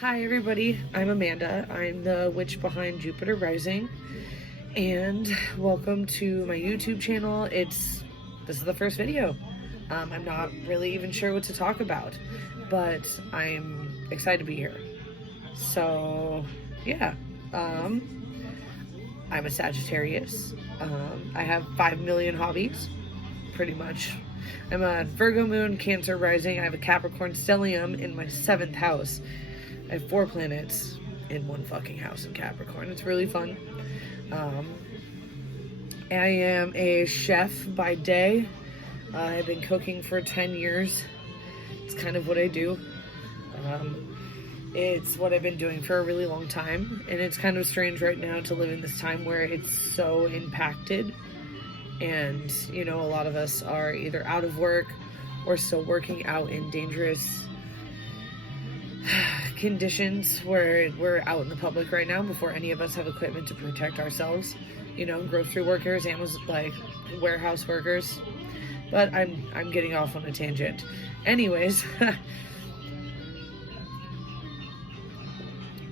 Hi everybody, I'm Amanda. I'm the witch behind Jupiter.Rising, and welcome to my YouTube channel. This is the first video. I'm not really even sure what to talk about, but I'm excited to be here. So yeah, I'm a Sagittarius. I have 5 million hobbies, pretty much. I'm a Virgo moon, Cancer rising. I have a Capricorn stellium in my 7th house. I have 4 planets in one fucking house in Capricorn. It's really fun. I am a chef by day. I've been cooking for 10 years. It's kind of what I do. It's what I've been doing for a really long time. And it's kind of strange right now to live in this time where it's so impacted. And, you know, a lot of us are either out of work or still working out in dangerous conditions where we're out in the public right now before any of us have equipment to protect ourselves. You know, grocery workers, Amazon, like warehouse workers. But I'm getting off on a tangent. Anyways,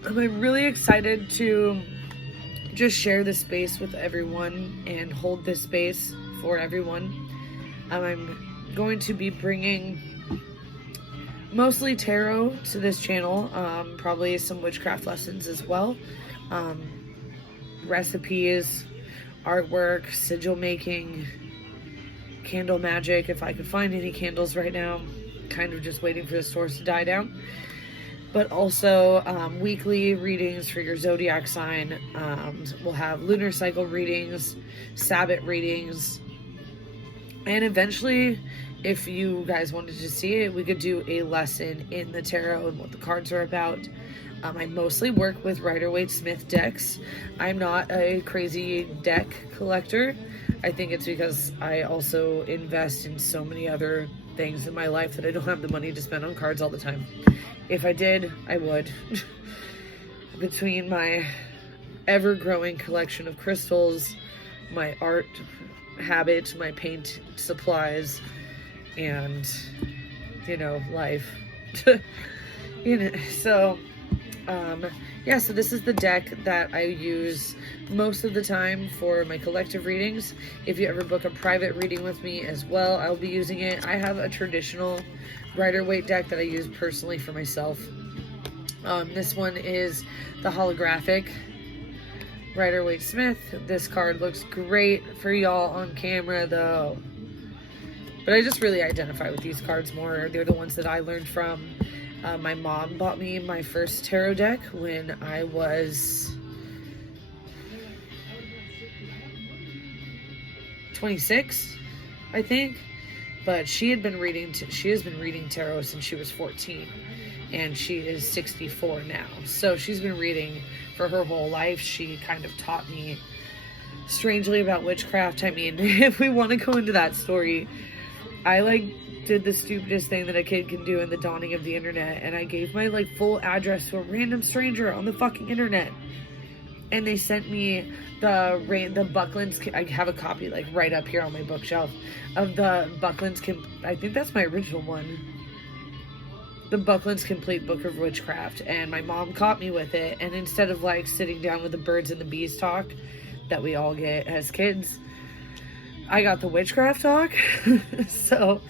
I'm really excited to just share this space with everyone and hold this space for everyone. I'm going to be bringing mostly tarot to this channel, probably some witchcraft lessons as well, recipes, artwork, sigil making, candle magic, if I could find any candles right now, kind of just waiting for the stores to die down, but also weekly readings for your zodiac sign. We'll have lunar cycle readings, Sabbath readings, and eventually, if you guys wanted to see it, we could do a lesson in the tarot and what the cards are about. I mostly work with Rider-Waite-Smith decks. I'm not a crazy deck collector. I think it's because I also invest in so many other things in my life that I don't have the money to spend on cards all the time. If I did, I would. Between my ever-growing collection of crystals, my art habit, my paint supplies, and, you know, life. You know, so, yeah, so this is the deck that I use most of the time for my collective readings. If you ever book a private reading with me as well, I'll be using it. I have a traditional Rider-Waite deck that I use personally for myself. This one is the holographic Rider-Waite-Smith. This card looks great for y'all on camera though. But I just really identify with these cards more. They're the ones that I learned from. My mom bought me my first tarot deck when I was 26, I think. But she has been reading tarot since she was 14, and she is 64 now. So she's been reading for her whole life. She kind of taught me strangely about witchcraft. I mean, if we want to go into that story, I did the stupidest thing that a kid can do in the dawning of the internet, and I gave my full address to a random stranger on the fucking internet, and they sent me the Buckland's. I have a copy right up here on my bookshelf of the Buckland's. I think that's my original one. The Buckland's Complete Book of Witchcraft, and my mom caught me with it, and instead of sitting down with the birds and the bees talk that we all get as kids, I got the witchcraft talk. So,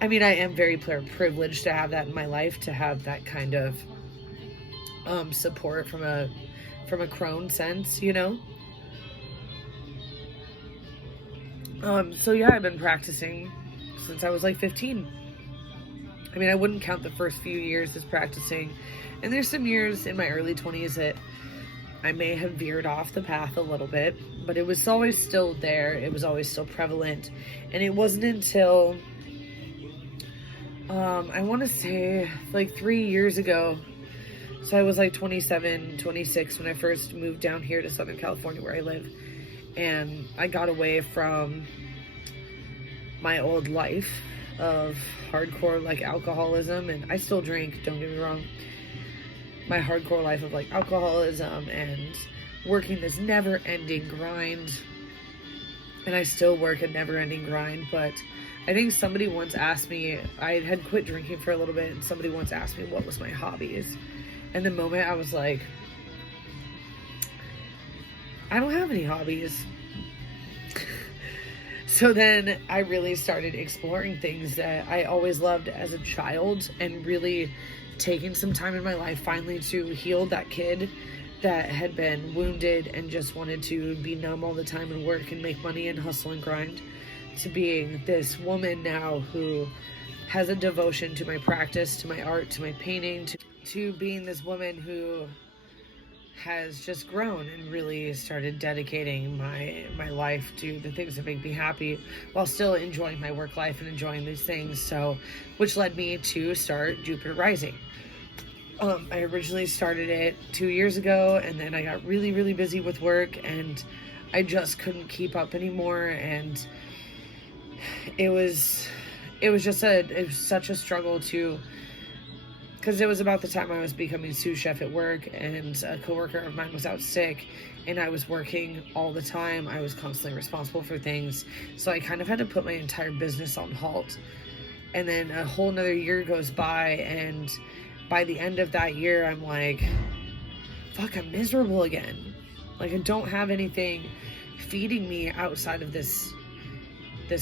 I mean, I am very privileged to have that in my life, to have that kind of support from a crone sense, you know. So yeah, I've been practicing since I was 15. I mean, I wouldn't count the first few years as practicing, and there's some years in my early 20s that I may have veered off the path a little bit, but it was always still there. It was always still prevalent. And it wasn't until, I want to say 3 years ago. So I was 27, 26 when I first moved down here to Southern California where I live. And I got away from my old life of hardcore alcoholism, and I still drink, don't get me wrong. My hardcore life of alcoholism and working this never-ending grind. And I still work a never-ending grind, but I think somebody once asked me, I had quit drinking for a little bit, and somebody once asked me what was my hobbies. In the moment, I was like, I don't have any hobbies. So then I really started exploring things that I always loved as a child, and really taking some time in my life finally to heal that kid that had been wounded and just wanted to be numb all the time and work and make money and hustle and grind, to being this woman now who has a devotion to my practice, to my art, to my painting, to being this woman who has just grown and really started dedicating my life to the things that make me happy, while still enjoying my work life and enjoying these things. So, which led me to start Jupiter.Rising. I originally started it 2 years ago, and then I got really, really busy with work, and I just couldn't keep up anymore. And it was such a struggle to, because it was about the time I was becoming sous chef at work, and a coworker of mine was out sick, and I was working all the time. I was constantly responsible for things, so I kind of had to put my entire business on halt. And then a whole nother year goes by, and by the end of that year, I'm like, fuck, I'm miserable again. Like, I don't have anything feeding me outside of this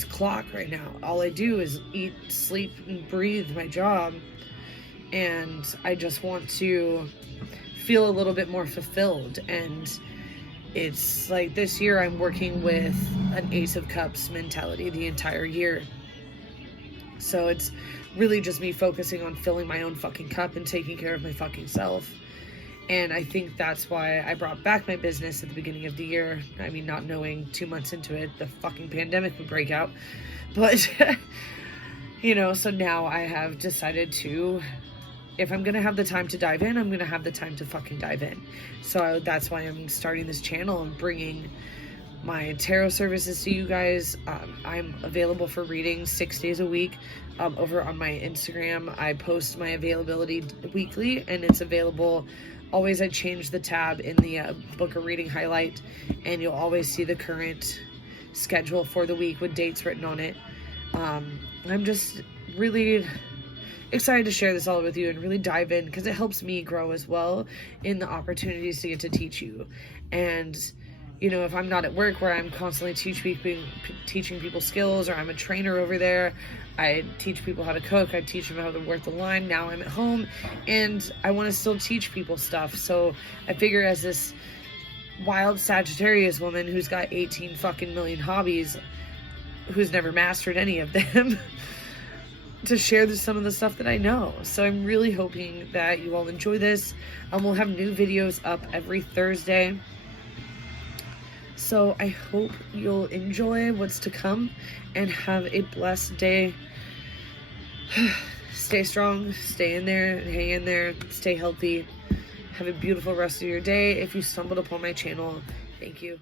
clock right now. All I do is eat, sleep, and breathe my job. And I just want to feel a little bit more fulfilled. And it's like this year I'm working with an Ace of Cups mentality the entire year. So it's really just me focusing on filling my own fucking cup and taking care of my fucking self. And I think that's why I brought back my business at the beginning of the year. I mean, not knowing 2 months into it, the fucking pandemic would break out. But, you know, so now I have decided to, if I'm going to have the time to dive in, I'm going to have the time to fucking dive in. So that's why I'm starting this channel and bringing my tarot services to you guys. I'm available for readings 6 days a week over on my Instagram. I post my availability weekly, and it's available always. I change the tab in the book a reading highlight, and you'll always see the current schedule for the week with dates written on it. I'm just really excited to share this all with you and really dive in, because it helps me grow as well in the opportunities to get to teach you. And you know, if I'm not at work where I'm constantly teaching people skills, or I'm a trainer over there, I teach people how to cook, I teach them how to work the line. Now I'm at home and I want to still teach people stuff. So I figure, as this wild Sagittarius woman who's got 18 fucking million hobbies, who's never mastered any of them, to share some of the stuff that I know. So I'm really hoping that you all enjoy this. We'll have new videos up every Thursday. So I hope you'll enjoy what's to come and have a blessed day. Stay strong, stay in there, hang in there, stay healthy. Have a beautiful rest of your day. If you stumbled upon my channel, thank you.